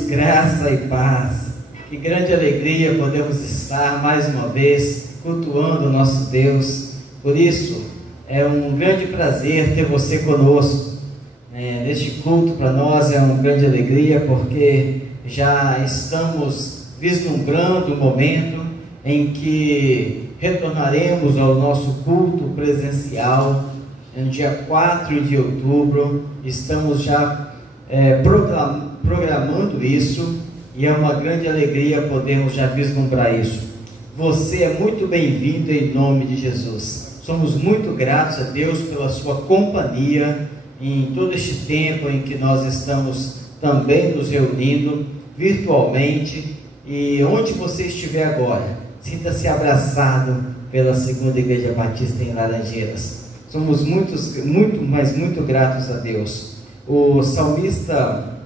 queridos, graça e paz. Que grande alegria podemos estar mais uma vez cultuando o nosso Deus. Por isso, é um grande prazer ter você conosco. Neste culto para nós é uma grande alegria, porque já estamos vislumbrando o momento em que retornaremos ao nosso culto presencial no dia 4 de outubro. Estamos já programando isso, e é uma grande alegria podermos já vislumbrar isso. Você é muito bem-vindo em nome de Jesus. Somos muito gratos a Deus pela sua companhia em todo este tempo em que nós estamos também nos reunindo virtualmente. E onde você estiver agora, sinta-se abraçado pela Segunda Igreja Batista em Laranjeiras. Somos muito gratos a Deus. O salmista,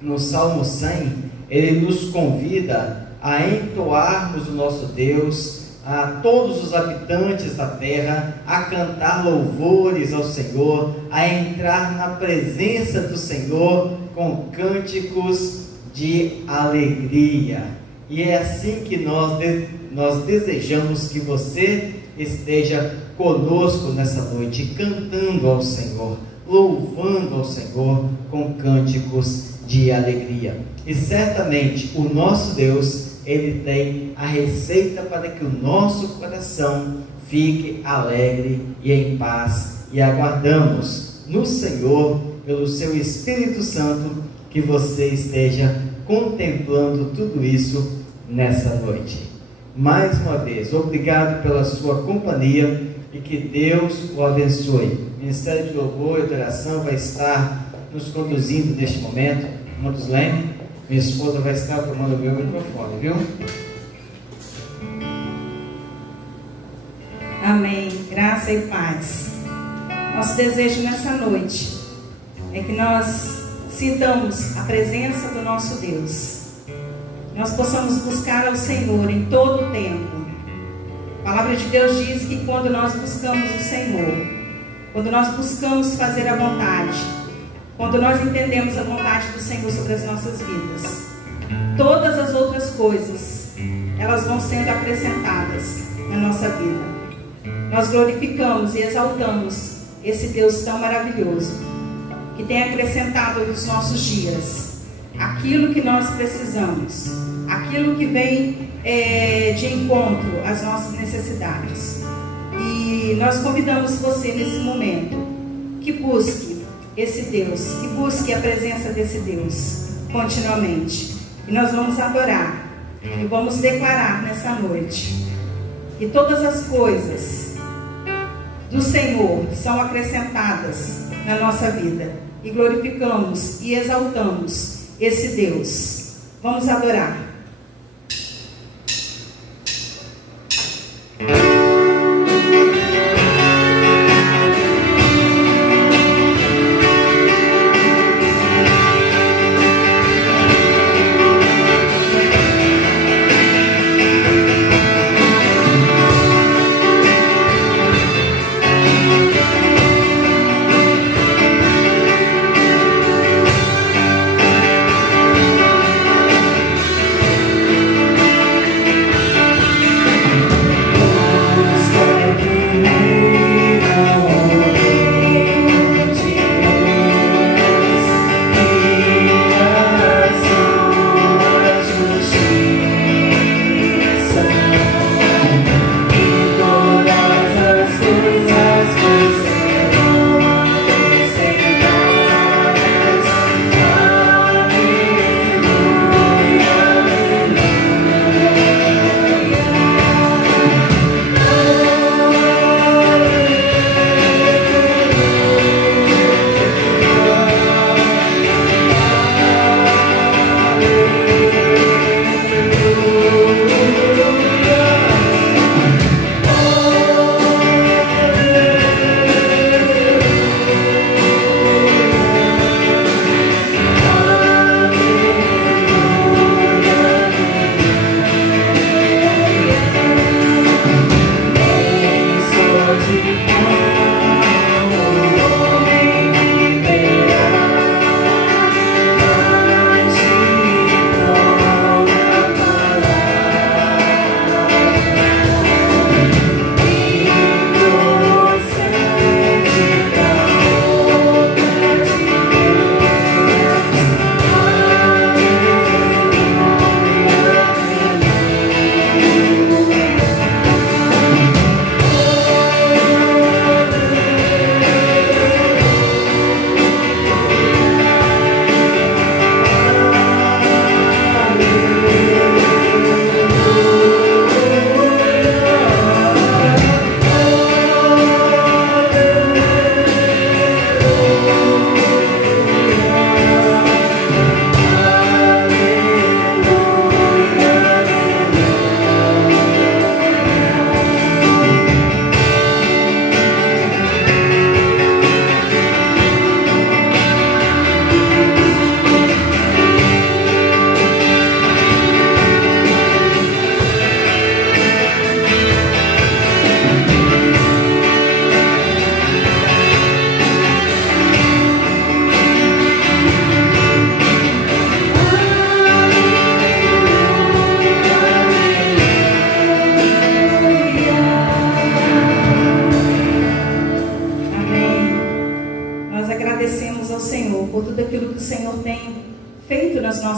no Salmo 100, ele nos convida a entoarmos o nosso Deus, a todos os habitantes da terra, a cantar louvores ao Senhor, a entrar na presença do Senhor com cânticos de alegria. E é assim que nós desejamos que você esteja conosco nessa noite, cantando ao Senhor, louvando ao Senhor com cânticos de alegria. E certamente o nosso Deus, Ele tem a receita para que o nosso coração fique alegre e em paz. E aguardamos no Senhor, pelo seu Espírito Santo, que você esteja contemplando tudo isso nessa noite. Mais uma vez, obrigado pela sua companhia e que Deus o abençoe. O Ministério de Louvor e Adoração vai estar nos conduzindo neste momento. Irmãos Lene, minha esposa vai estar tomando o meu microfone, viu? Amém. Graça e paz. Nosso desejo nessa noite é que nós sintamos a presença do nosso Deus. Nós possamos buscar ao Senhor em todo o tempo. A palavra de Deus diz que quando nós buscamos o Senhor, quando nós buscamos fazer a vontade, quando nós entendemos a vontade do Senhor sobre as nossas vidas, todas as outras coisas, elas vão sendo acrescentadas na nossa vida. Nós glorificamos e exaltamos esse Deus tão maravilhoso, que tem acrescentado aos nossos dias aquilo que nós precisamos, aquilo que vem de encontro às nossas necessidades. E nós convidamos você nesse momento que busque esse Deus, que busque a presença desse Deus continuamente. E nós vamos adorar e vamos declarar nessa noite que todas as coisas do Senhor são acrescentadas na nossa vida, e glorificamos e exaltamos esse Deus. Vamos adorar.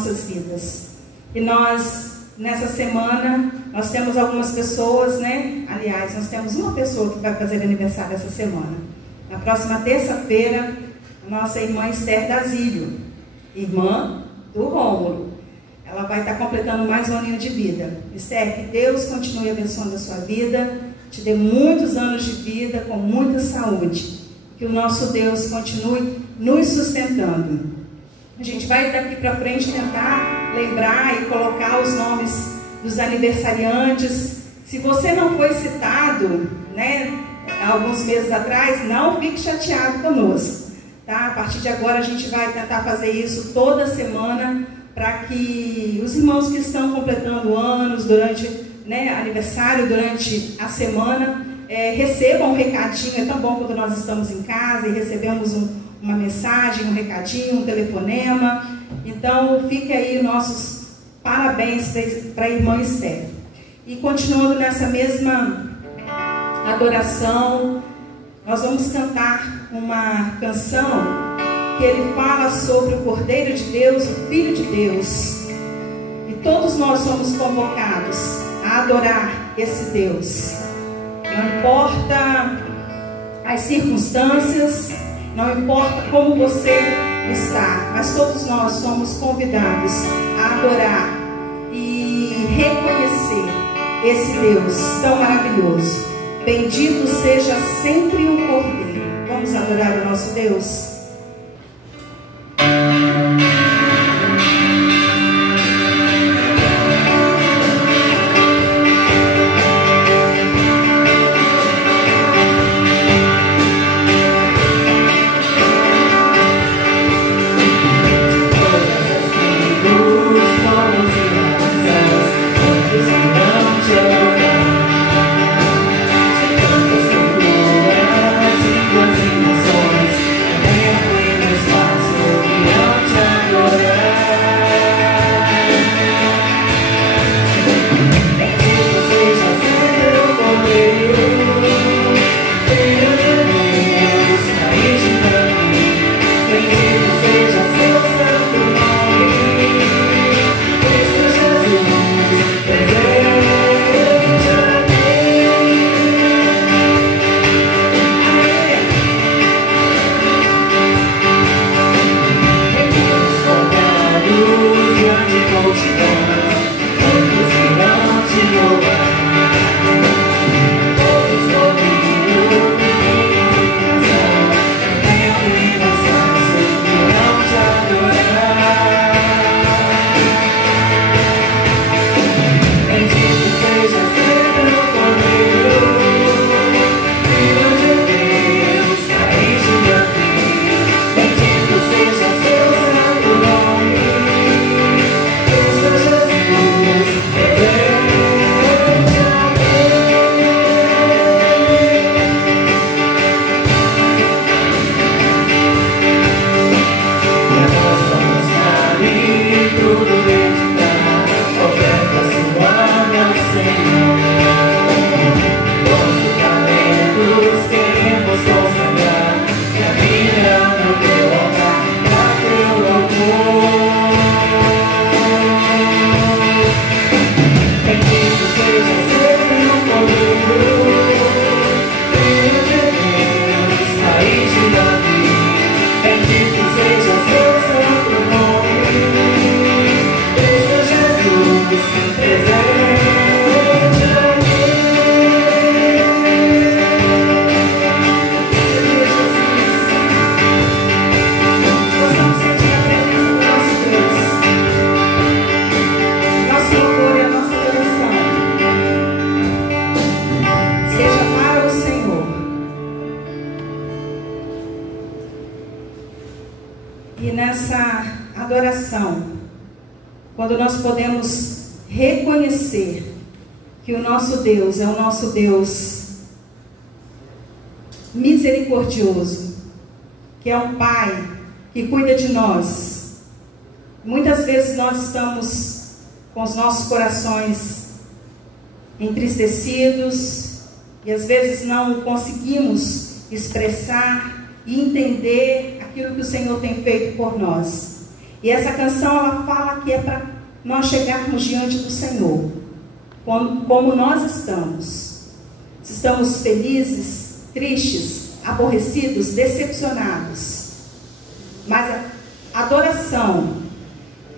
nossas vidas. E nós, nessa semana, nós temos algumas pessoas, né? Aliás, nós temos uma pessoa que vai fazer aniversário essa semana. Na próxima terça-feira, a nossa irmã Esther Dazílio, irmã do Rômulo. Ela vai estar completando mais um aninho de vida. Esther, que Deus continue abençoando a sua vida, te dê muitos anos de vida, com muita saúde. Que o nosso Deus continue nos sustentando. A gente vai daqui para frente tentar lembrar e colocar os nomes dos aniversariantes. Se você não foi citado, né, alguns meses atrás, não fique chateado conosco, tá? A partir de agora a gente vai tentar fazer isso toda semana, para que os irmãos que estão completando anos durante, né, aniversário, durante a semana, recebam um recadinho. É tão bom quando nós estamos em casa e recebemos uma mensagem, um recadinho, um telefonema. Então, fique aí nossos parabéns para a irmã Esther. E continuando nessa mesma adoração, nós vamos cantar uma canção que ele fala sobre o Cordeiro de Deus, o Filho de Deus. E todos nós somos convocados a adorar esse Deus. Não importa as circunstâncias, não importa como você está, mas todos nós somos convidados a adorar e reconhecer esse Deus tão maravilhoso. Bendito seja sempre o Cordeiro. Vamos adorar o nosso Deus? E nessa adoração, quando nós podemos reconhecer que o nosso Deus é o nosso Deus misericordioso, que é um Pai que cuida de nós. Muitas vezes nós estamos com os nossos corações entristecidos e às vezes não conseguimos expressar e entender aquilo que o Senhor tem feito por nós. E essa canção, ela fala que é para nós chegarmos diante do Senhor, como nós estamos. Se estamos felizes, tristes, aborrecidos, decepcionados. Mas a adoração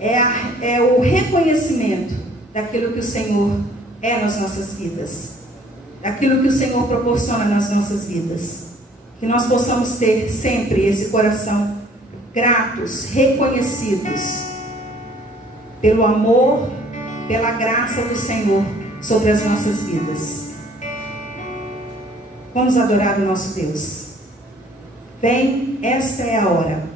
é o reconhecimento daquilo que o Senhor é nas nossas vidas, daquilo que o Senhor proporciona nas nossas vidas. Que nós possamos ter sempre esse coração gratos, reconhecidos pelo amor, pela graça do Senhor sobre as nossas vidas. Vamos adorar o nosso Deus. Vem, esta é a hora.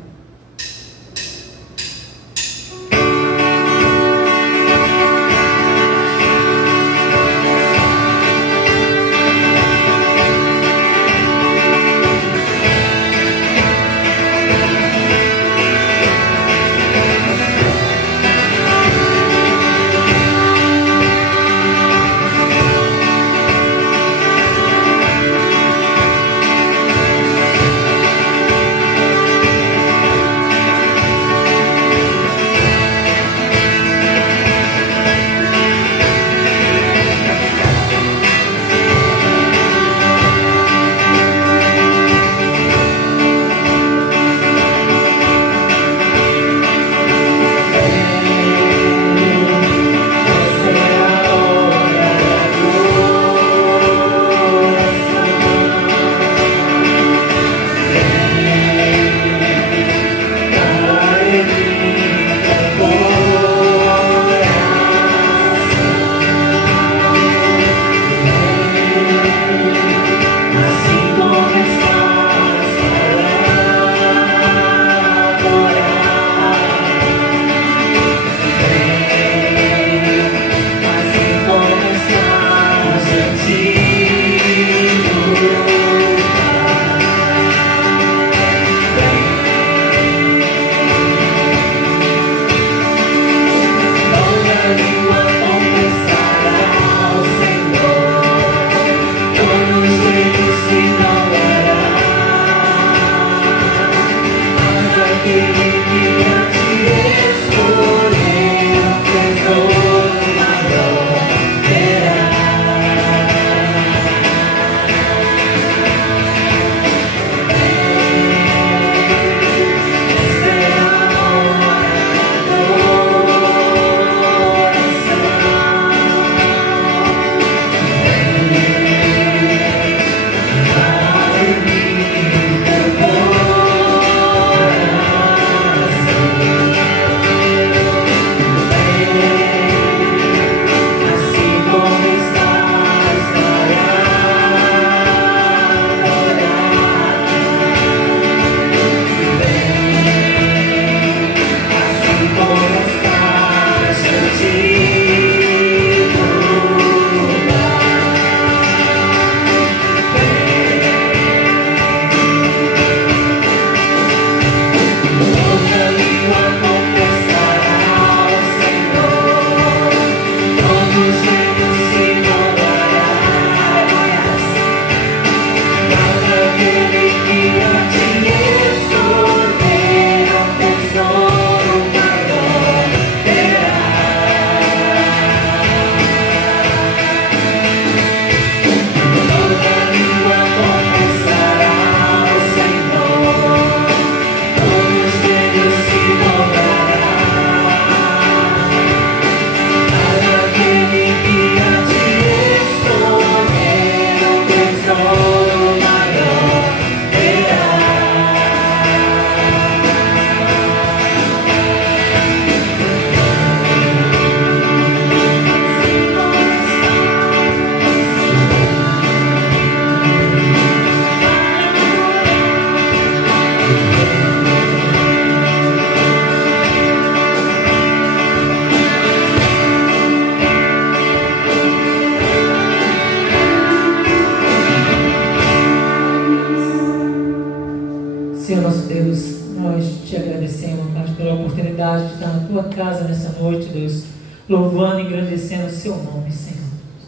Senhor nosso Deus, nós te agradecemos, Pai, pela oportunidade de estar na tua casa nessa noite, Deus, louvando e engrandecendo o seu nome, Senhor.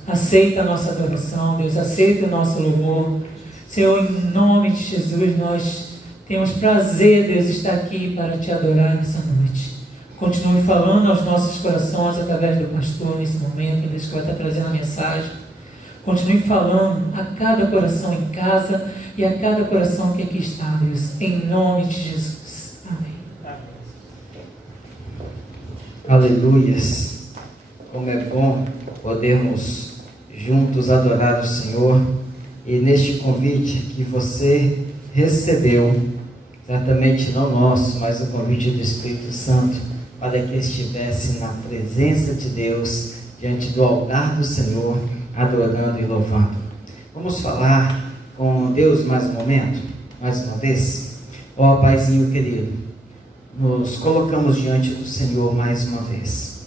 Aceita a nossa adoração, Deus, aceita o nosso louvor. Senhor, em nome de Jesus, nós temos prazer, Deus, estar aqui para te adorar nessa noite. Continue falando aos nossos corações através do pastor nesse momento, Deus, que vai estar trazendo a mensagem. Continue falando a cada coração em casa e a cada coração que aqui está, Deus, em nome de Jesus. Amém. Aleluias. Como é bom podermos juntos adorar o Senhor, e neste convite que você recebeu, certamente não nosso, mas o convite do Espírito Santo, para que estivesse na presença de Deus, diante do altar do Senhor, adorando e louvando. Vamos falar com Deus mais um momento, mais uma vez. Ó Paizinho querido, nos colocamos diante do Senhor mais uma vez.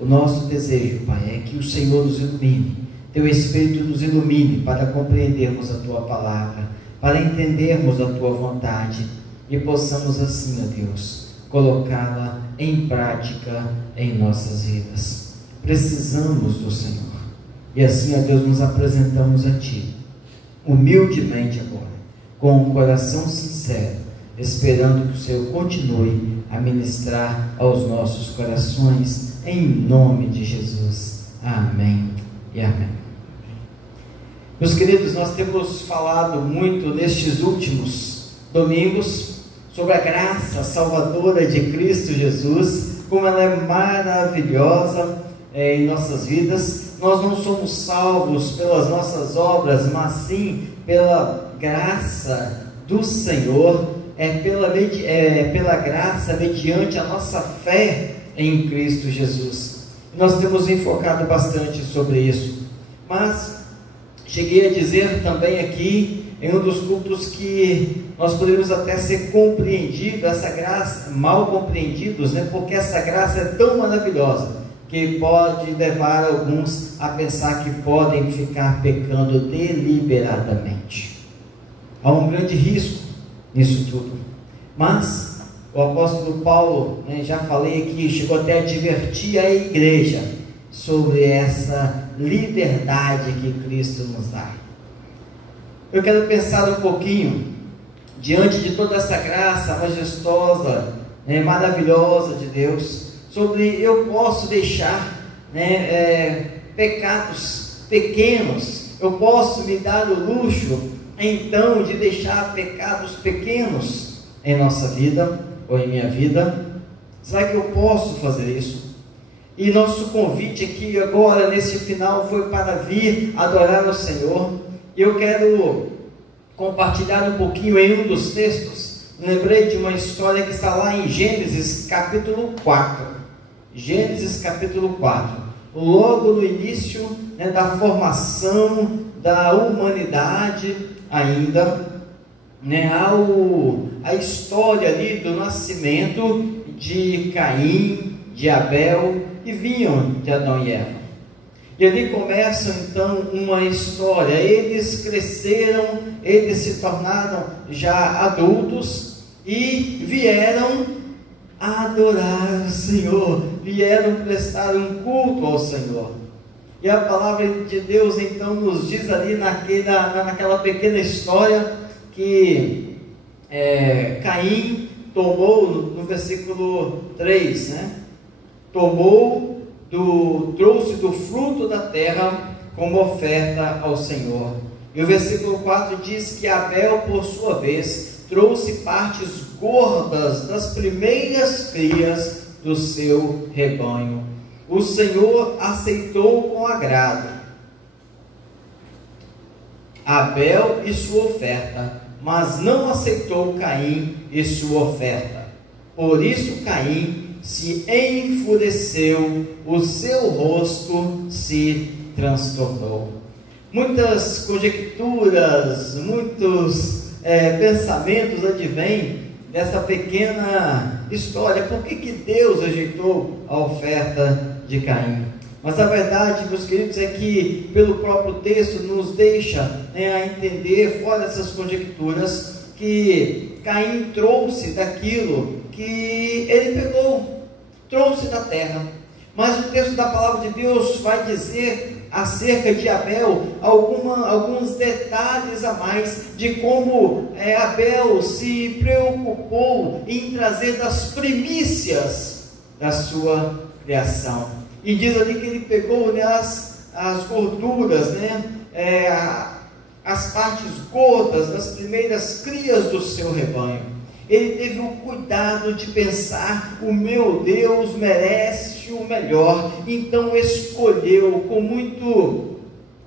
O nosso desejo, Pai, é que o Senhor nos ilumine, Teu Espírito nos ilumine para compreendermos a Tua palavra, para entendermos a Tua vontade e possamos assim, ó Deus, colocá-la em prática em nossas vidas. Precisamos do Senhor. E assim, ó Deus, nos apresentamos a Ti, humildemente agora, com um coração sincero, esperando que o Senhor continue a ministrar aos nossos corações, em nome de Jesus. Amém e amém. Meus queridos, nós temos falado muito nestes últimos domingos sobre a graça salvadora de Cristo Jesus, como ela é maravilhosa em nossas vidas. Nós não somos salvos pelas nossas obras, mas sim pela graça do Senhor, pela graça mediante a nossa fé em Cristo Jesus. Nós temos enfocado bastante sobre isso, mas cheguei a dizer também aqui em um dos cultos que nós podemos até ser compreendidos, essa graça, mal compreendidos, né? Porque essa graça é tão maravilhosa que pode levar alguns a pensar que podem ficar pecando deliberadamente. Há um grande risco nisso tudo, mas o apóstolo Paulo, já falei aqui, chegou até a advertir a igreja sobre essa liberdade que Cristo nos dá. Eu quero pensar um pouquinho, diante de toda essa graça majestosa, maravilhosa de Deus, sobre eu posso deixar pecados pequenos, eu posso me dar o luxo então de deixar pecados pequenos em nossa vida, ou em minha vida. Será que eu posso fazer isso? E nosso convite aqui agora, nesse final, foi para vir adorar o Senhor. E eu quero compartilhar um pouquinho em um dos textos. Lembrei de uma história que está lá em Gênesis capítulo 4. Gênesis capítulo 4, logo no início da formação da humanidade ainda, a história ali do nascimento de Caim, de Abel, e vinham de Adão e Eva. E ali começa então uma história. Eles cresceram, eles se tornaram já adultos e vieram adorar o Senhor, vieram prestar um culto ao Senhor. E a palavra de Deus então nos diz ali naquela pequena história que Caim tomou, no versículo 3, trouxe do fruto da terra como oferta ao Senhor. E o versículo 4 diz que Abel, por sua vez, trouxe partes gordas das primeiras crias do seu rebanho. O Senhor aceitou com agrado Abel e sua oferta, mas não aceitou Caim e sua oferta. Por isso Caim se enfureceu, o seu rosto se transtornou. Muitas conjecturas, muitos pensamentos advêm dessa pequena história. Por que Deus rejeitou a oferta de Caim? Mas a verdade, meus queridos, é que pelo próprio texto nos deixa a entender, fora essas conjecturas, que Caim trouxe daquilo que ele pegou, trouxe da terra. Mas o texto da palavra de Deus vai dizer acerca de Abel alguns detalhes a mais de como Abel se preocupou em trazer das primícias da sua criação. E diz ali que ele pegou, né, as gorduras, né, as partes gordas das primeiras crias do seu rebanho. Ele teve o cuidado de pensar: o meu Deus merece o melhor. Então escolheu com muito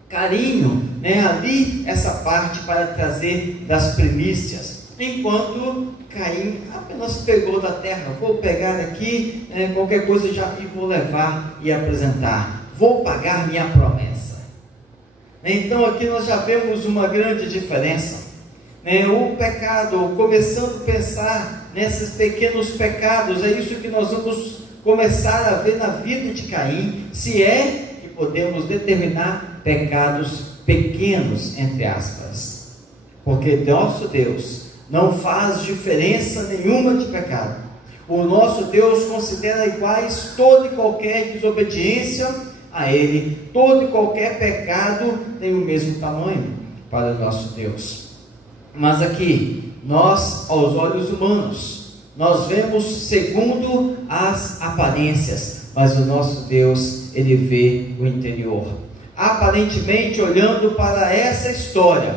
carinho, né, ali essa parte para trazer das primícias. Enquanto Caim apenas pegou da terra: vou pegar aqui, qualquer coisa já e vou levar e apresentar, vou pagar minha promessa. Então aqui nós já vemos uma grande diferença. O pecado, começando a pensar nesses pequenos pecados, é isso que nós vamos começar a ver na vida de Caim, se é que podemos determinar pecados pequenos, entre aspas, porque nosso Deus não faz diferença nenhuma de pecado. O nosso Deus considera iguais toda e qualquer desobediência a Ele. Todo e qualquer pecado tem o mesmo tamanho para o nosso Deus. Mas aqui, nós, aos olhos humanos, nós vemos segundo as aparências, mas o nosso Deus, Ele vê o interior. Aparentemente, olhando para essa história,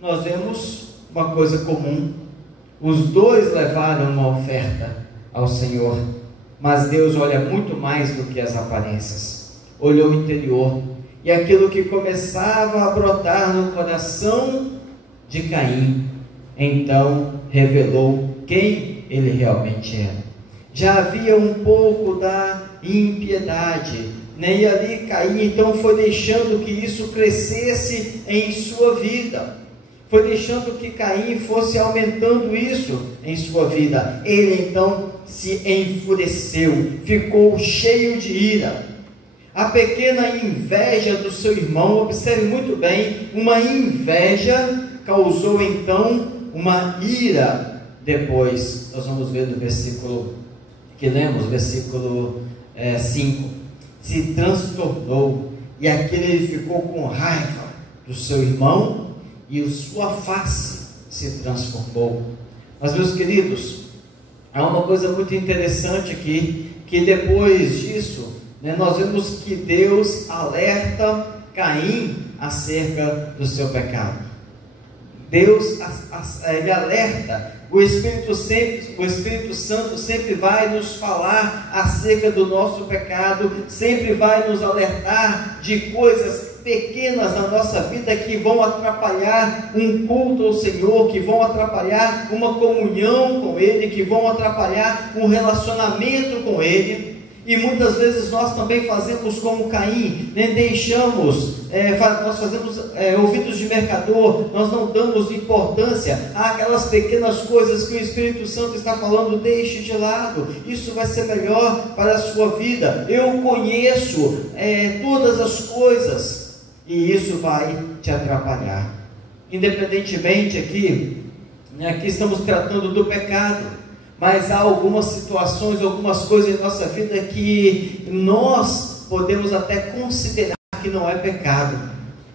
nós vemos uma coisa comum: os dois levaram uma oferta ao Senhor, mas Deus olha muito mais do que as aparências, olhou o interior, e aquilo que começava a brotar no coração de Caim, então revelou quem ele realmente era. Já havia um pouco da impiedade, né? E ali Caim então foi deixando que isso crescesse em sua vida, foi deixando que Caim fosse aumentando isso em sua vida. Ele então se enfureceu, ficou cheio de ira. A pequena inveja do seu irmão, observe muito bem, uma inveja causou então uma ira. Depois nós vamos ver no versículo que lemos, versículo 5, se transtornou, e aquele ele ficou com raiva do seu irmão, e sua face se transformou. Mas, meus queridos, há uma coisa muito interessante aqui, que depois disso, né, nós vemos que Deus alerta Caim acerca do seu pecado. Deus ele alerta. O Espírito Santo sempre vai nos falar acerca do nosso pecado, sempre vai nos alertar de coisas pequenas na nossa vida que vão atrapalhar um culto ao Senhor, que vão atrapalhar uma comunhão com Ele, que vão atrapalhar um relacionamento com Ele. E muitas vezes nós também fazemos como Caim, né? Nós fazemos ouvidos de mercador, nós não damos importância àquelas pequenas coisas que o Espírito Santo está falando: deixe de lado, isso vai ser melhor para a sua vida. Eu conheço todas as coisas, e isso vai te atrapalhar. Independentemente aqui estamos tratando do pecado, mas há algumas situações, algumas coisas em nossa vida que nós podemos até considerar que não é pecado,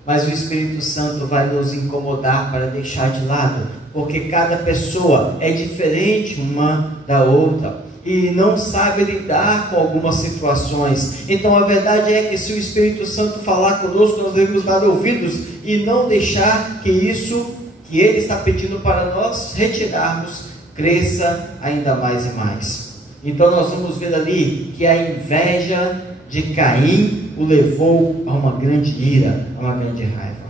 mas o Espírito Santo vai nos incomodar para deixar de lado, porque cada pessoa é diferente uma da outra e não sabe lidar com algumas situações. Então a verdade é que se o Espírito Santo falar conosco, nós devemos dar ouvidos e não deixar que isso que Ele está pedindo para nós retirarmos cresça ainda mais e mais. Então nós vamos ver ali que a inveja de Caim o levou a uma grande ira, a uma grande raiva.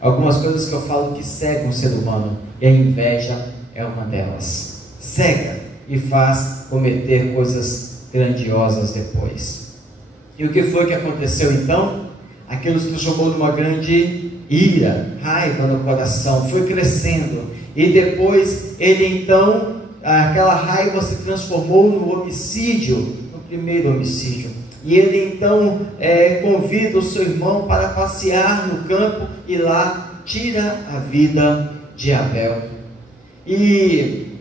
Algumas coisas que eu falo que cegam o ser humano, e a inveja é uma delas. Cega e faz cometer coisas grandiosas depois. E o que foi que aconteceu então? Aquilo se transformou numa grande ira, raiva no coração, foi crescendo. E depois ele então, aquela raiva se transformou no homicídio, no primeiro homicídio. E ele então convida o seu irmão para passear no campo e lá tira a vida de Abel. E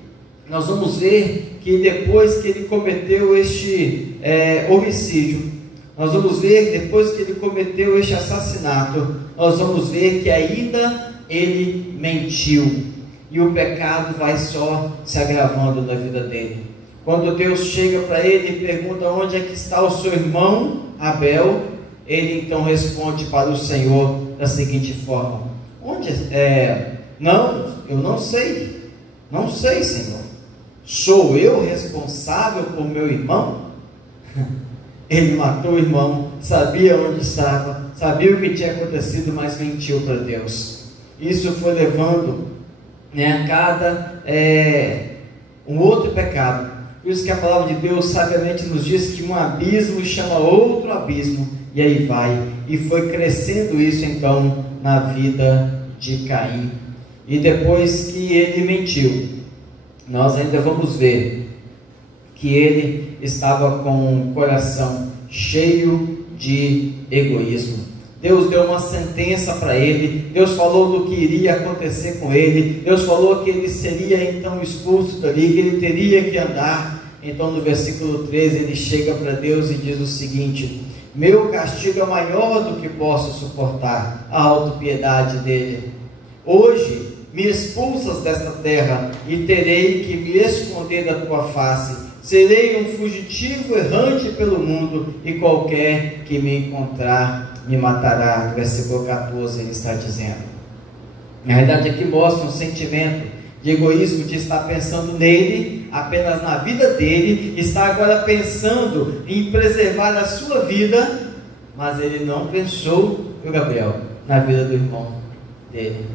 nós vamos ver que depois que ele cometeu este homicídio, nós vamos ver depois que ele cometeu este assassinato, nós vamos ver que ainda ele mentiu. E o pecado vai só se agravando na vida dele. Quando Deus chega para ele e pergunta onde é que está o seu irmão Abel, ele então responde para o Senhor da seguinte forma: não, eu não sei, Senhor, sou eu responsável por meu irmão? Ele matou o irmão, sabia onde estava, sabia o que tinha acontecido, mas mentiu para Deus. Isso foi levando a cada um outro pecado. Por isso que a palavra de Deus sabiamente nos diz que um abismo chama outro abismo, e aí vai, e foi crescendo isso então na vida de Caim. E depois que ele mentiu, nós ainda vamos ver que ele estava com o coração cheio de egoísmo. Deus deu uma sentença para ele, Deus falou do que iria acontecer com ele, Deus falou que ele seria então expulso dali, que ele teria que andar. Então no versículo 13 ele chega para Deus e diz o seguinte: meu castigo é maior do que posso suportar, a autopiedade dele. Hoje me expulsas desta terra e terei que me esconder da tua face. Serei um fugitivo errante pelo mundo, e qualquer que me encontrar me matará. No versículo 14 ele está dizendo. Na verdade aqui mostra um sentimento de egoísmo, de estar pensando nele, apenas na vida dele, está agora pensando em preservar a sua vida, mas ele não pensou, Gabriel, na vida do irmão dele.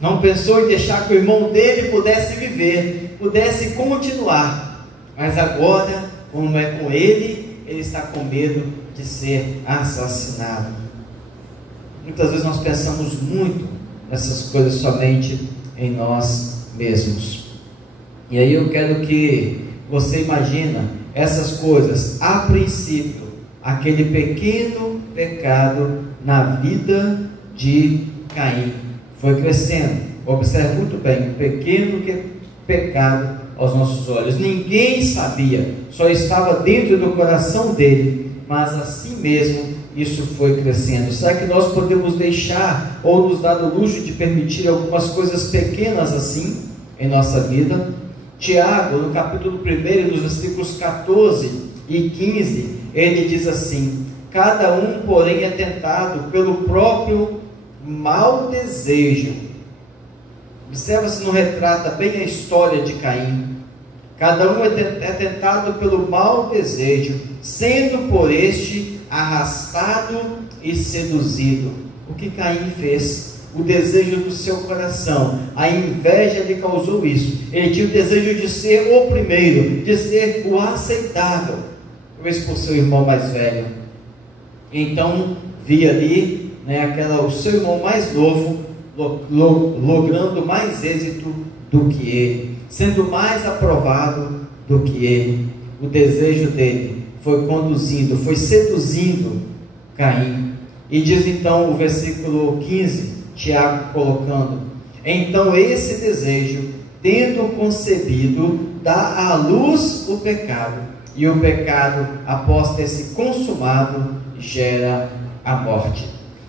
Não pensou em deixar que o irmão dele pudesse viver, pudesse continuar. Mas agora, como é com ele, ele está com medo de ser assassinado. Muitas vezes nós pensamos muito nessas coisas somente em nós mesmos. E aí eu quero que você imagine essas coisas. A princípio, aquele pequeno pecado na vida de Caim foi crescendo. Observe muito bem, um pequeno pecado aos nossos olhos. Ninguém sabia, só estava dentro do coração dele, mas assim mesmo isso foi crescendo. Será que nós podemos deixar ou nos dar o luxo de permitir algumas coisas pequenas assim em nossa vida? Tiago, no capítulo 1, nos versículos 14 e 15, ele diz assim: cada um, porém, é tentado pelo próprio mau desejo. Observa se não retrata bem a história de Caim. Cada um é tentado pelo mau desejo, sendo por este arrastado e seduzido. O que Caim fez? O desejo do seu coração, a inveja lhe causou isso. Ele tinha o desejo de ser o primeiro, de ser o aceitável, talvez por seu irmão mais velho. Então via ali o seu irmão mais novo logrando mais êxito do que ele, sendo mais aprovado do que ele. O desejo dele foi conduzindo, foi seduzindo Caim. E diz então o versículo 15, Tiago colocando: então esse desejo, tendo concebido, dá à luz o pecado, e o pecado, após ter se consumado, gera a morte.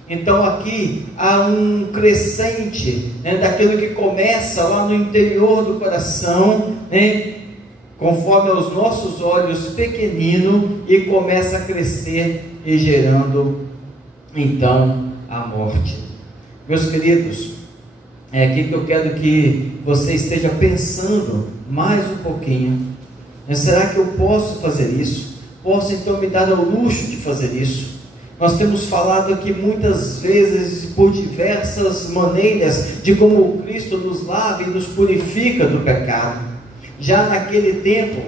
Então aqui há um crescente daquilo que começa lá no interior do coração, conforme aos nossos olhos pequenino, e começa a crescer e gerando então a morte. Meus queridos, é aqui que eu quero que você esteja pensando mais um pouquinho. Será que eu posso fazer isso? Posso então me dar ao luxo de fazer isso? Nós temos falado aqui muitas vezes, por diversas maneiras, de como Cristo nos lava e nos purifica do pecado. Já naquele tempo,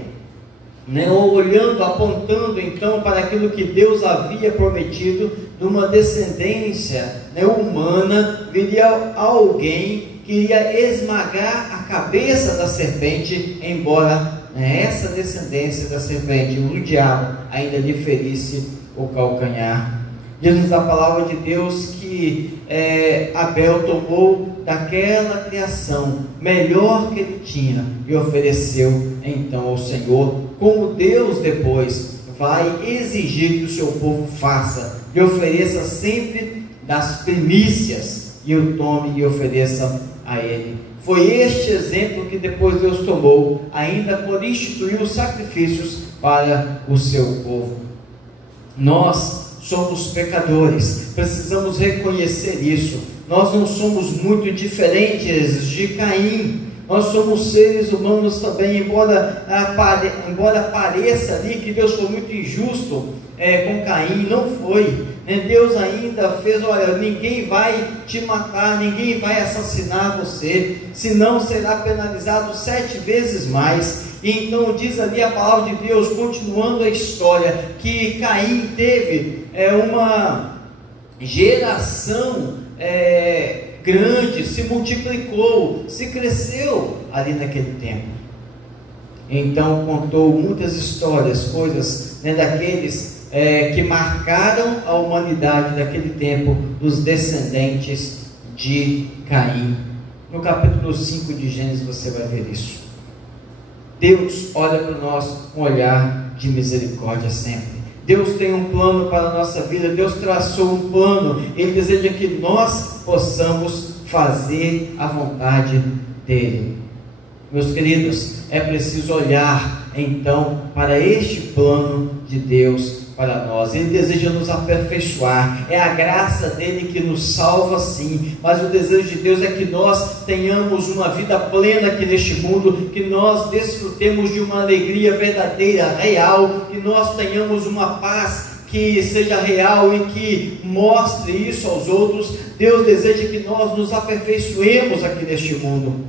olhando, apontando então para aquilo que Deus havia prometido, numa descendência humana, viria alguém que iria esmagar a cabeça da serpente, embora essa descendência da serpente, o diabo, ainda lhe ferisse o calcanhar. Diz-nos a palavra de Deus que Abel tomou daquela criação melhor que ele tinha e ofereceu então ao Senhor, como Deus depois vai exigir que o seu povo faça, e ofereça sempre das primícias, e o tome e ofereça a ele. Foi este exemplo que depois Deus tomou, ainda por instituir os sacrifícios para o seu povo. Nós somos pecadores, precisamos reconhecer isso. Nós não somos muito diferentes de Caim. Nós somos seres humanos também, embora pareça ali que Deus foi muito injusto com Caim, não foi. Deus ainda fez, olha, ninguém vai te matar, ninguém vai assassinar você, senão será penalizado 7 vezes mais. E então diz ali a palavra de Deus, continuando a história, que Caim teve uma geração grande, se multiplicou, se cresceu ali naquele tempo. Então contou muitas histórias, coisas daqueles que marcaram a humanidade daquele tempo, dos descendentes de Caim. No capítulo 5 de Gênesis você vai ver isso. Deus olha para nós com um olhar de misericórdia sempre. Deus tem um plano para a nossa vida, Deus traçou um plano, Ele deseja que nós possamos fazer a vontade dEle. Meus queridos, é preciso olhar então para este plano de Deus para nós. Ele deseja nos aperfeiçoar, é a graça dele que nos salva sim, mas o desejo de Deus é que nós tenhamos uma vida plena aqui neste mundo, que nós desfrutemos de uma alegria verdadeira, real, que nós tenhamos uma paz que seja real e que mostre isso aos outros. Deus deseja que nós nos aperfeiçoemos aqui neste mundo.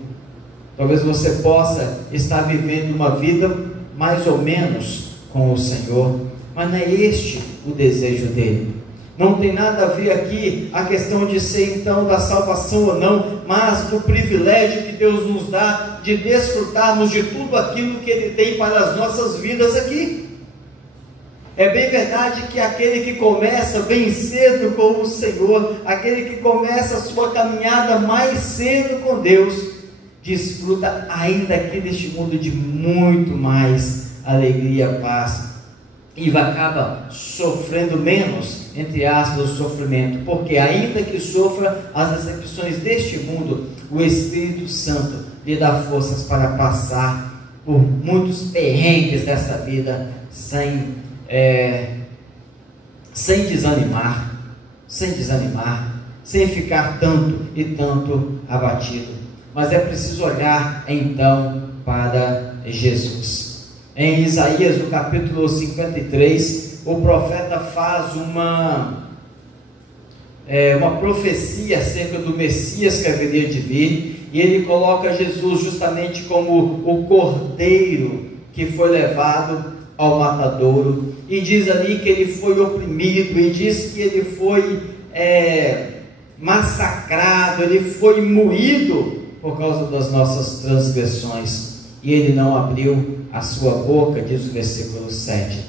Talvez você possa estar vivendo uma vida mais ou menos com o Senhor, mas não é este o desejo dele. Não tem nada a ver aqui a questão de ser então da salvação ou não, mas do privilégio que Deus nos dá de desfrutarmos de tudo aquilo que Ele tem para as nossas vidas aqui. É bem verdade que aquele que começa bem cedo com o Senhor, aquele que começa a sua caminhada mais cedo com Deus, desfruta ainda aqui neste mundo de muito mais alegria, paz, e acaba sofrendo menos, entre aspas, o sofrimento, porque ainda que sofra as decepções deste mundo, o Espírito Santo lhe dá forças para passar por muitos perrengues dessa vida sem desanimar, sem ficar tanto e tanto abatido. Mas é preciso olhar então para Jesus. Em Isaías, no capítulo 53, o profeta faz uma profecia acerca do Messias que haveria de vir, e ele coloca Jesus justamente como o cordeiro que foi levado ao matadouro, e diz ali que ele foi oprimido, e diz que ele foi massacrado, ele foi moído por causa das nossas transgressões, e ele não abriu a sua boca, diz o versículo 7.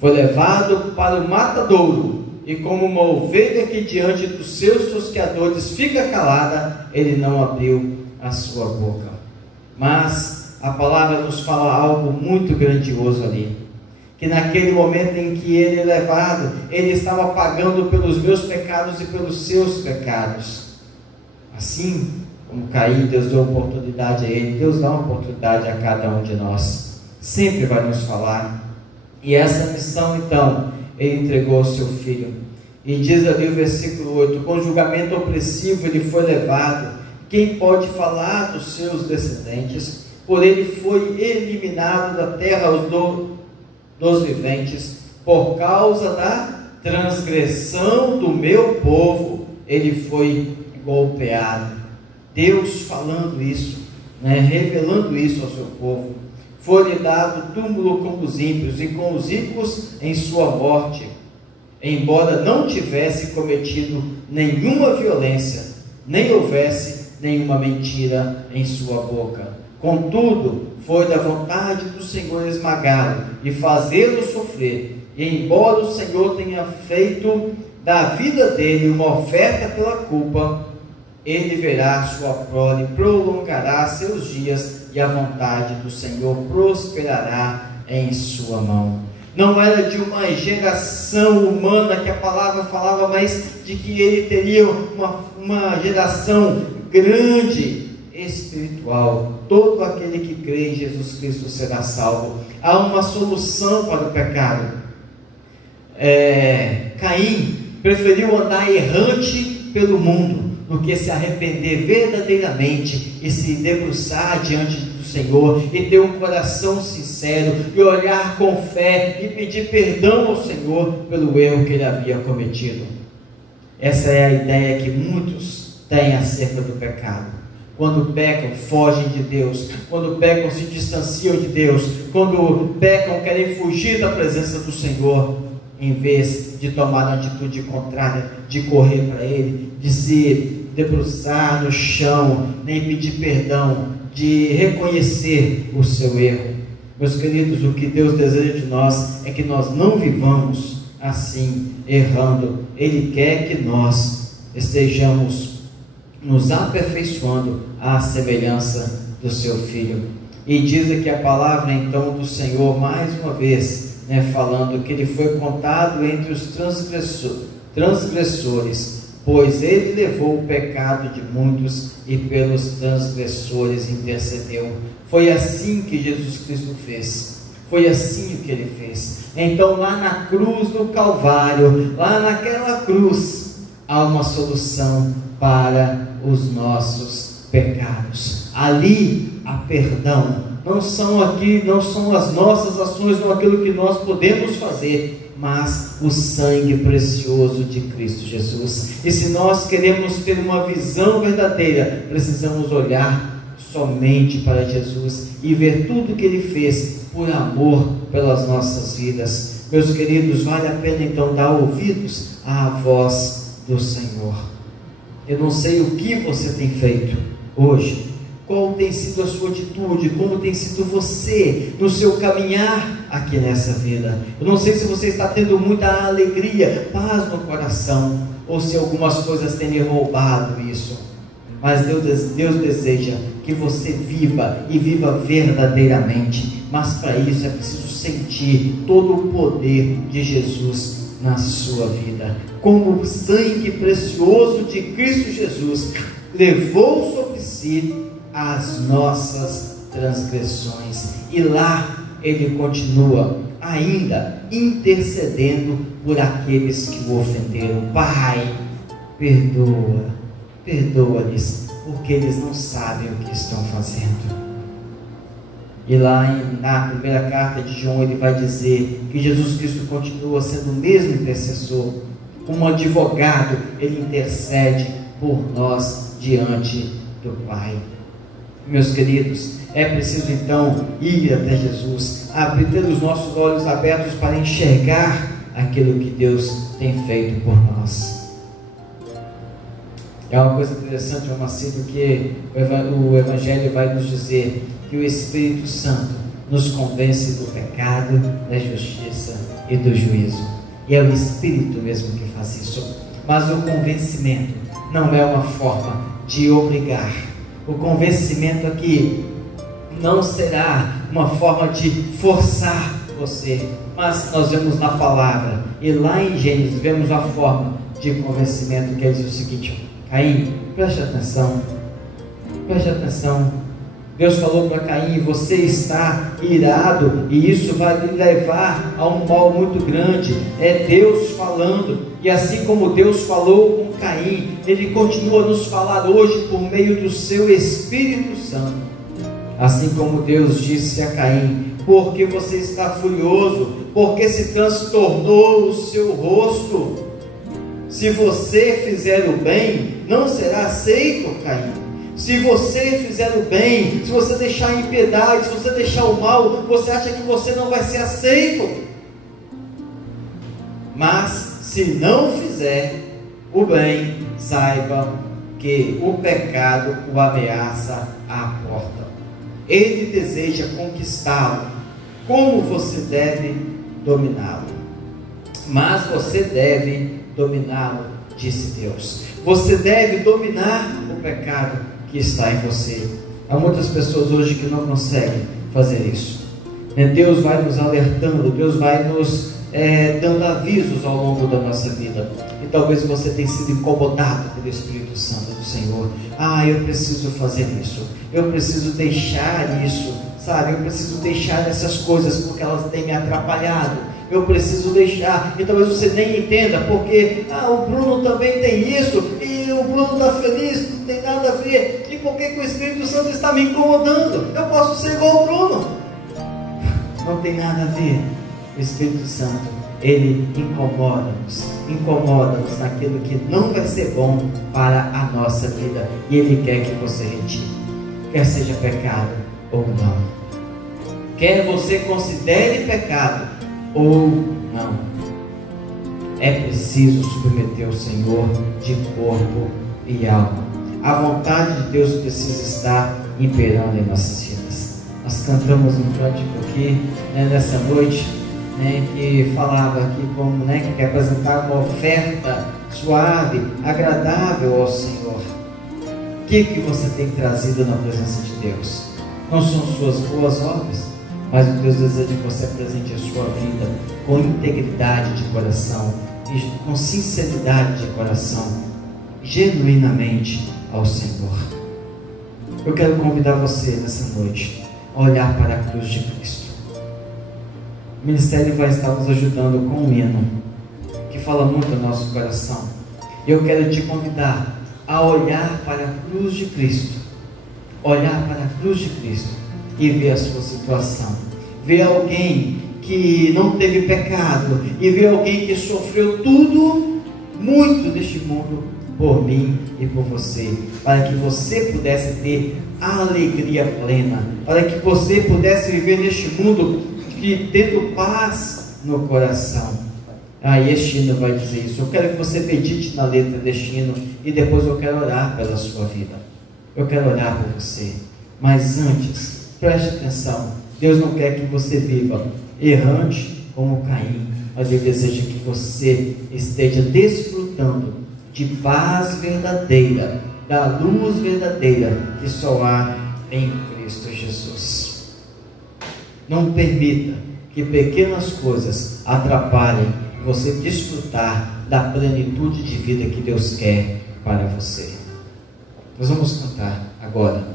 Foi levado para o matadouro, e como uma ovelha que diante dos seus tosqueadores fica calada, ele não abriu a sua boca. Mas a palavra nos fala algo muito grandioso ali, que naquele momento em que ele é levado, ele estava pagando pelos meus pecados e pelos seus pecados. Assim como Caim, Deus deu oportunidade a ele, Deus dá uma oportunidade a cada um de nós, sempre vai nos falar. E essa missão então, ele entregou ao seu filho, e diz ali o versículo 8, com julgamento opressivo ele foi levado, quem pode falar dos seus descendentes? Por ele foi eliminado da terra dos viventes, por causa da transgressão do meu povo, ele foi golpeado. Deus falando isso, revelando isso ao seu povo. Foi-lhe dado túmulo com os ímpios, e com os ímpios em sua morte, embora não tivesse cometido nenhuma violência, nem houvesse nenhuma mentira em sua boca. Contudo, foi da vontade do Senhor esmagá-lo e fazê-lo sofrer, e embora o Senhor tenha feito da vida dele uma oferta pela culpa, ele verá sua prole, prolongará seus dias, e a vontade do Senhor prosperará em sua mão. Não era de uma geração humana que a palavra falava, mas de que ele teria uma geração grande, espiritual. Todo aquele que crê em Jesus Cristo será salvo. Há uma solução para o pecado. Caim preferiu andar errante pelo mundo do que se arrepender verdadeiramente e se debruçar diante do Senhor e ter um coração sincero e olhar com fé e pedir perdão ao Senhor pelo erro que ele havia cometido. Essa é a ideia que muitos têm acerca do pecado. Quando pecam, fogem de Deus. Quando pecam, se distanciam de Deus. Quando pecam, querem fugir da presença do Senhor, em vez de tomar a atitude contrária, de correr para Ele, de se debruçar no chão, nem pedir perdão, de reconhecer o seu erro. Meus queridos, o que Deus deseja de nós é que nós não vivamos assim, errando. Ele quer que nós estejamos nos aperfeiçoando à semelhança do seu Filho. E diz aqui a palavra então do Senhor mais uma vez, falando que ele foi contado entre os transgressores, pois ele levou o pecado de muitos e pelos transgressores intercedeu. Foi assim que Jesus Cristo fez. Foi assim que ele fez. Então lá na cruz do Calvário, lá naquela cruz, há uma solução para os nossos pecados. Ali há perdão. Não são as nossas ações, não aquilo que nós podemos fazer, mas o sangue precioso de Cristo Jesus. E se nós queremos ter uma visão verdadeira, precisamos olhar somente para Jesus e ver tudo que Ele fez por amor pelas nossas vidas. Meus queridos, vale a pena então dar ouvidos à voz do Senhor. Eu não sei o que você tem feito hoje, qual tem sido a sua atitude, como tem sido você no seu caminhar aqui nessa vida. Eu não sei se você está tendo muita alegria, paz no coração, ou se algumas coisas têm lhe roubado isso. Mas Deus deseja que você viva e viva verdadeiramente. Mas para isso é preciso sentir todo o poder de Jesus na sua vida. Como o sangue precioso de Cristo Jesus levou sobre si as nossas transgressões, e lá Ele continua ainda intercedendo por aqueles que o ofenderam. Pai, perdoa-lhes, porque eles não sabem o que estão fazendo. E lá na primeira carta de João, ele vai dizer que Jesus Cristo continua sendo o mesmo intercessor. Como advogado, ele intercede por nós diante do Pai. Meus queridos, é preciso então ir até Jesus, ter os nossos olhos abertos para enxergar aquilo que Deus tem feito por nós. É uma coisa interessante, meu Macido, que o Evangelho vai nos dizer que o Espírito Santo nos convence do pecado, da justiça e do juízo. E é o Espírito mesmo que faz isso. Mas o convencimento não é uma forma de obrigar. O convencimento aqui não será uma forma de forçar você, mas nós vemos na palavra, e lá em Gênesis vemos a forma de convencimento, que diz o seguinte: Caim, preste atenção. Deus falou para Caim: você está irado e isso vai lhe levar a um mal muito grande. É Deus falando, e assim como Deus falou com Caim, Ele continua a nos falar hoje por meio do seu Espírito Santo. Assim como Deus disse a Caim: porque você está furioso, porque se transtornou o seu rosto. Se você fizer o bem, não será aceito, Caim. Se você fizer o bem, se você deixar a impiedade, se você deixar o mal, você acha que você não vai ser aceito. Mas se não fizer o bem, saiba que o pecado o ameaça à porta. Ele deseja conquistá-lo. Como você deve dominá-lo? Mas você deve dominá-lo, disse Deus. Você deve dominar o pecado que está em você. Há muitas pessoas hoje que não conseguem fazer isso. Deus vai nos alertando, Deus vai nos dando avisos ao longo da nossa vida. E talvez você tenha sido incomodado pelo Espírito Santo do Senhor. Eu preciso fazer isso, eu preciso deixar isso, sabe? Eu preciso deixar essas coisas porque elas têm me atrapalhado. Eu preciso deixar. E talvez você nem entenda, porque o Bruno também tem isso, e o Bruno está feliz, não tem nada a ver. E por que o Espírito Santo está me incomodando? Eu posso ser igual o Bruno. Não tem nada a ver. O Espírito Santo, ele incomoda-nos naquilo que não vai ser bom para a nossa vida, e ele quer que você retire, quer seja pecado ou não, quer você considere pecado ou não. É preciso submeter o Senhor de corpo e alma. A vontade de Deus precisa estar imperando em nossas vidas. Nós cantamos um cântico aqui, nessa noite, que falava aqui como, que quer apresentar uma oferta suave, agradável ao Senhor. O que você tem trazido na presença de Deus? Não são suas boas obras, mas o Deus deseja que você apresente a sua vida com integridade de coração e com sinceridade de coração, genuinamente ao Senhor. Eu quero convidar você nessa noite a olhar para a cruz de Cristo. O ministério vai estar nos ajudando com um hino que fala muito ao nosso coração. E eu quero te convidar a olhar para a cruz de Cristo, olhar para a cruz de Cristo e ver a sua situação, ver alguém que não teve pecado e ver alguém que sofreu tudo, muito deste mundo por mim e por você, para que você pudesse ter a alegria plena, para que você pudesse viver neste mundo tendo paz no coração. E este hino vai dizer isso. Eu quero que você medite na letra deste hino e depois eu quero orar pela sua vida. Eu quero orar por você. Mas antes, preste atenção. Deus não quer que você viva errante como Caim, mas Ele deseja que você esteja desfrutando de paz verdadeira, da luz verdadeira que só há em Cristo Jesus. Não permita que pequenas coisas atrapalhem você desfrutar da plenitude de vida que Deus quer para você. Nós vamos cantar agora.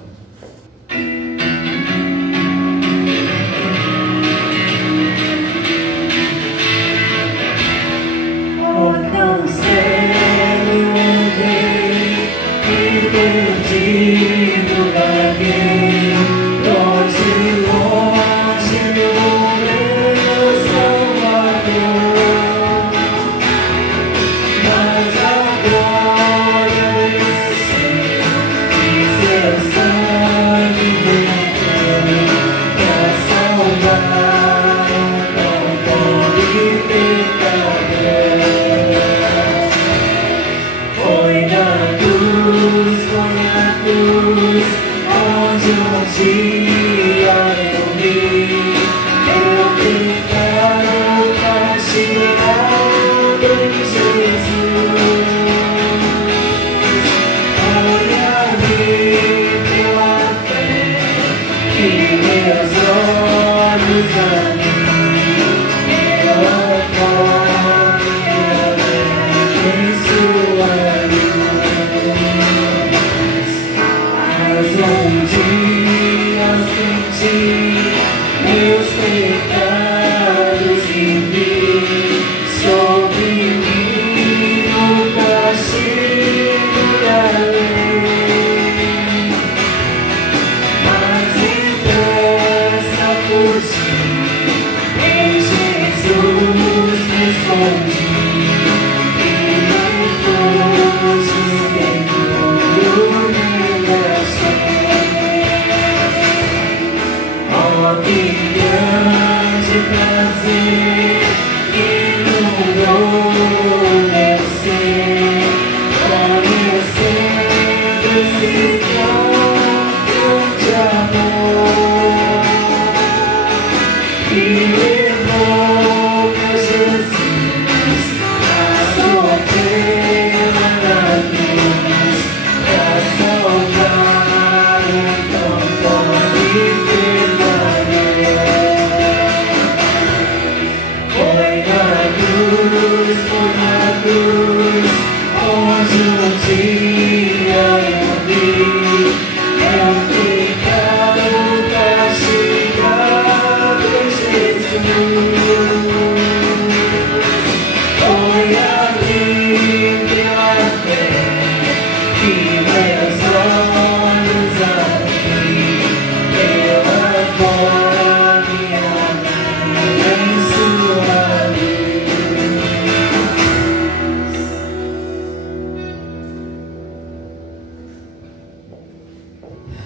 Em Jesus me escondi.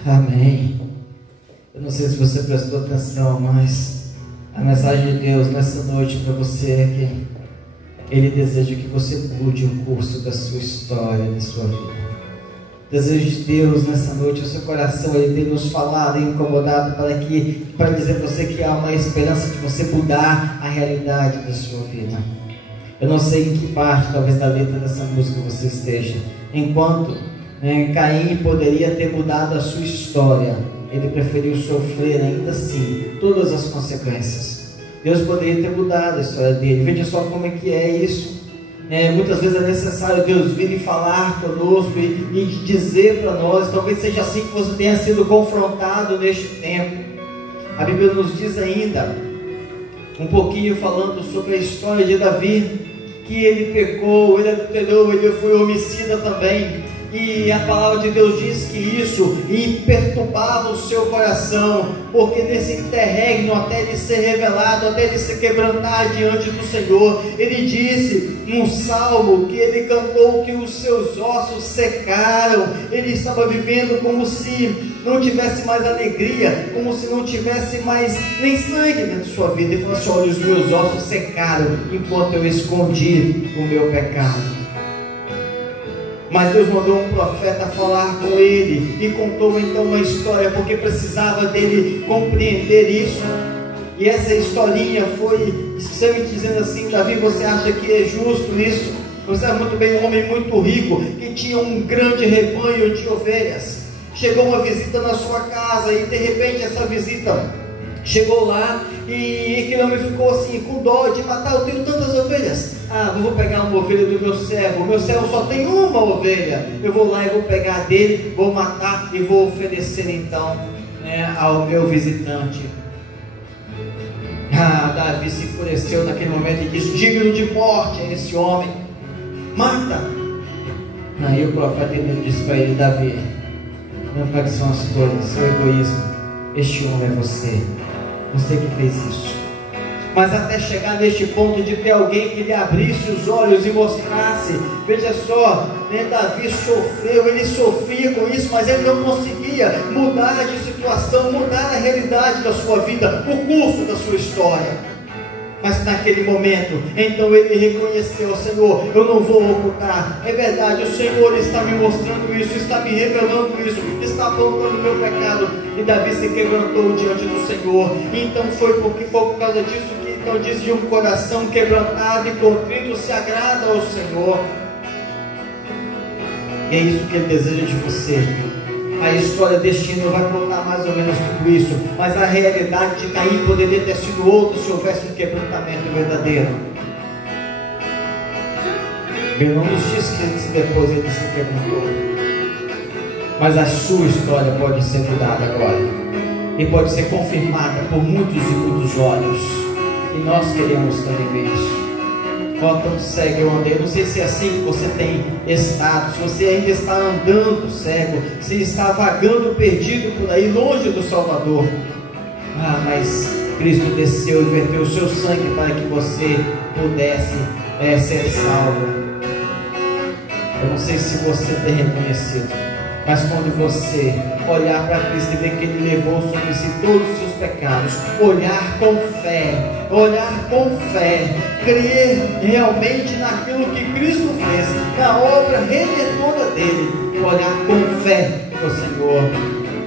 Amém. Eu não sei se você prestou atenção, mas a mensagem de Deus nessa noite para você é que Ele deseja que você mude o curso da sua história, da sua vida. O desejo de Deus nessa noite, o seu coração, Ele tem nos falado e incomodado para dizer para você que há uma esperança de você mudar a realidade da sua vida. Eu não sei em que parte, talvez, da letra dessa música você esteja. Enquanto Caim poderia ter mudado a sua história, ele preferiu sofrer ainda assim todas as consequências. Deus poderia ter mudado a história dele. Veja só como é que é isso. Muitas vezes é necessário Deus vir e falar conosco e dizer para nós. Talvez seja assim que você tenha sido confrontado neste tempo. A Bíblia nos diz ainda um pouquinho falando sobre a história de Davi, que ele pecou, ele adulterou, ele foi homicida também. E a palavra de Deus diz que isso perturbava o seu coração, porque nesse interregno, até ele ser revelado, até ele se quebrantar diante do Senhor, ele disse num salmo que ele cantou que os seus ossos secaram. Ele estava vivendo como se não tivesse mais alegria, como se não tivesse mais nem sangue dentro de sua vida. Ele falou assim: olha, os meus ossos secaram enquanto eu escondi o meu pecado. Mas Deus mandou um profeta falar com ele e contou então uma história, porque precisava dele compreender isso. E essa historinha foi sempre dizendo assim: Davi, você acha que é justo isso? Você é muito bem um homem muito rico, que tinha um grande rebanho de ovelhas. Chegou uma visita na sua casa e de repente essa visita chegou lá e aquele homem ficou assim com dó de matar. Eu tenho tantas ovelhas, eu vou pegar uma ovelha do meu servo, o meu servo só tem uma ovelha, eu vou lá e vou pegar dele, vou matar e vou oferecer então ao meu visitante. Davi se enfureceu naquele momento e disse: digno de morte é esse homem, mata. Aí o profeta disse para ele: Davi, não como é que são as coisas, seu egoísmo, este homem é você que fez isso. Mas até chegar neste ponto de ter alguém que lhe abrisse os olhos e mostrasse, veja só, Davi sofreu, ele sofria com isso, mas ele não conseguia mudar de situação, mudar a realidade da sua vida, o curso da sua história. Mas naquele momento, então ele reconheceu: Senhor, eu não vou ocultar, é verdade, o Senhor está me mostrando isso, está me revelando isso, está apontando o meu pecado. E Davi se quebrantou diante do Senhor. E então foi por causa disso que então diz: de um coração quebrantado e contrito se agrada ao Senhor. E é isso que Ele deseja de você. A história deste hino vai contar mais ou menos tudo isso, mas a realidade de Caim poderia ter sido outra se houvesse um quebrantamento verdadeiro. Ele não nos diz que depois ele se quebrantou, mas a sua história pode ser mudada agora e pode ser confirmada por muitos e muitos olhos, e nós queremos também ver isso. Quanto cego eu andei, não sei se é assim que você tem estado, se você ainda está andando cego, se está vagando perdido por aí, longe do Salvador. Mas Cristo desceu e verteu o seu sangue para que você pudesse ser salvo. Eu não sei se você tem reconhecido, mas quando você olhar para Cristo e ver que Ele levou sobre si todos os seus pecados, olhar com fé, crer realmente naquilo que Cristo fez, na obra redentora dele, olhar com fé para o Senhor: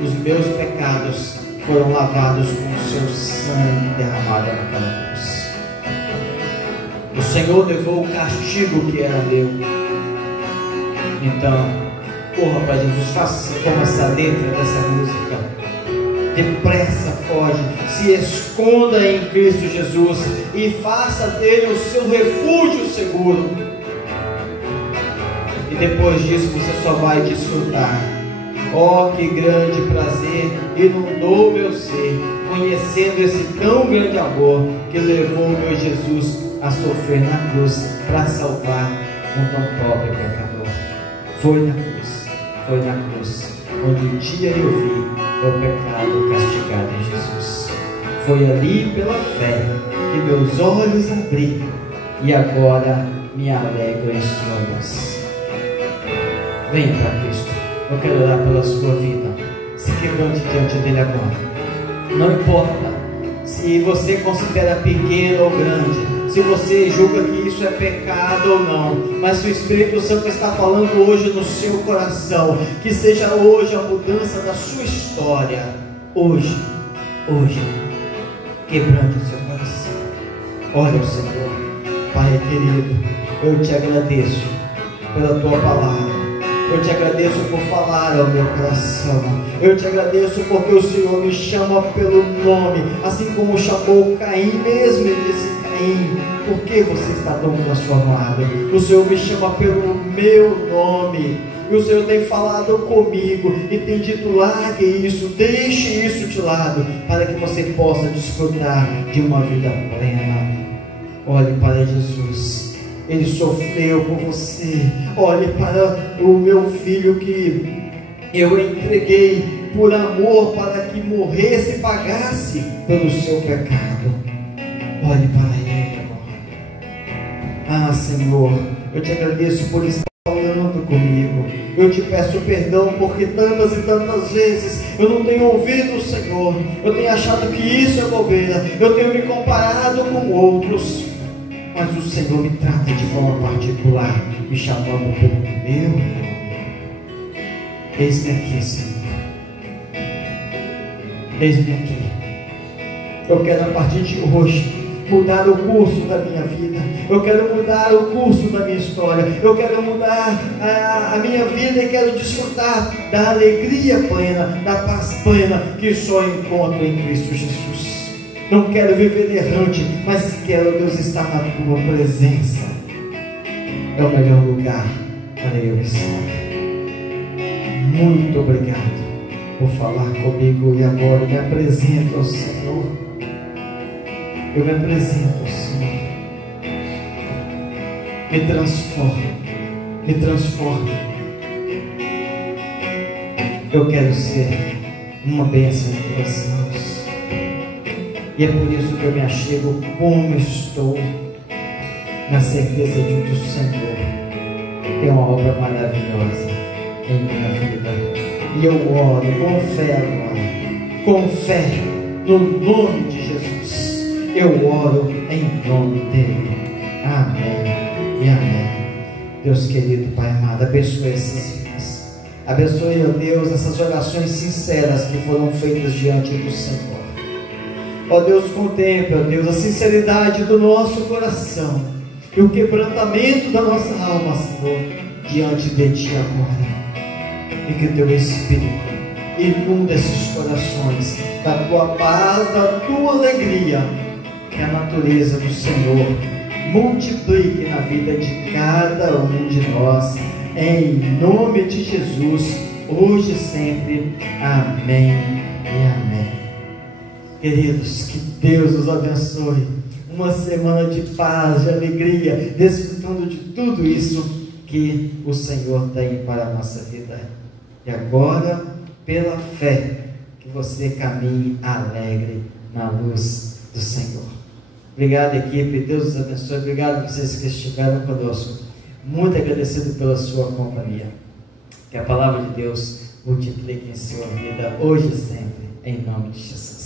os meus pecados foram lavados com o seu sangue derramado naquela cruz. O Senhor levou o castigo que era meu. Então, corra para Jesus, faça como essa letra dessa música: depressa foge, se esconda em Cristo Jesus e faça dele o seu refúgio seguro. E depois disso você só vai desfrutar. Oh, que grande prazer inundou meu ser, conhecendo esse tão grande amor que levou o meu Jesus a sofrer na cruz para salvar um tão pobre pecador. Foi na cruz onde um dia eu vi o pecado castigado em Jesus. Foi ali pela fé que meus olhos abri e agora me alegro em sua luz. Venha para Cristo. Eu quero orar pela sua vida. Se quebrante diante dele agora. Não importa se você considera pequeno ou grande, se você julga que isso é pecado ou não, mas se o Espírito Santo está falando hoje no seu coração, que seja hoje a mudança da sua história. Hoje, quebrante o seu coração. Olha o Senhor. Pai querido, eu te agradeço pela tua palavra. Eu te agradeço por falar ao meu coração. Eu te agradeço porque o Senhor me chama pelo nome, assim como chamou Caim mesmo. Ele disse: Caim, por que você está tão transformado? O Senhor me chama pelo meu nome. E o Senhor tem falado comigo e tem dito: largue isso, deixe isso de lado, para que você possa desfrutar de uma vida plena. Olhe para Jesus. Ele sofreu por você. Olhe para o meu filho que eu entreguei por amor, para que morresse e pagasse pelo seu pecado. Olhe para ele agora. Senhor, eu te agradeço por estar falando comigo. Eu te peço perdão porque tantas e tantas vezes eu não tenho ouvido o Senhor. Eu tenho achado que isso é bobeira. Eu tenho me comparado com outros. Mas o Senhor me trata de forma particular, me chamando pelo meu nome. Eis-me aqui, Senhor. Eis-me aqui. Eu quero, a partir de hoje, mudar o curso da minha vida. Eu quero mudar o curso da minha história. Eu quero mudar a minha vida e quero desfrutar da alegria plena, da paz plena que só encontro em Cristo Jesus. Não quero viver errante, mas quero, Deus, estar na tua presença. É o melhor lugar para eu estar. Muito obrigado por falar comigo. E agora eu me apresento ao Senhor. Eu me apresento ao Senhor. Me transforme. Me transforme. Eu quero ser uma bênção em tuas mãos. E é por isso que eu me achego como estou, na certeza de que o Senhor tem uma obra maravilhosa em minha vida. E eu oro com fé agora, com fé no nome de Jesus. Eu oro em nome dele. Amém e amém. Deus querido, Pai amado, abençoe essas vidas. Abençoe, ó Deus, essas orações sinceras que foram feitas diante do Senhor. Ó Deus, contemple, ó Deus, a sinceridade do nosso coração e o quebrantamento da nossa alma, Senhor, diante de Ti agora. E que o Teu Espírito inunda esses corações da Tua paz, da Tua alegria. Que a natureza do Senhor multiplique na vida de cada um de nós, em nome de Jesus, hoje e sempre. Amém e amém. Queridos, que Deus os abençoe. Uma semana de paz, de alegria, desfrutando de tudo isso que o Senhor tem para a nossa vida. E agora, pela fé, que você caminhe alegre na luz do Senhor. Obrigado, equipe. Deus os abençoe. Obrigado a vocês que estiveram conosco. Muito agradecido pela sua companhia. Que a palavra de Deus multiplique em sua vida, hoje e sempre, em nome de Jesus.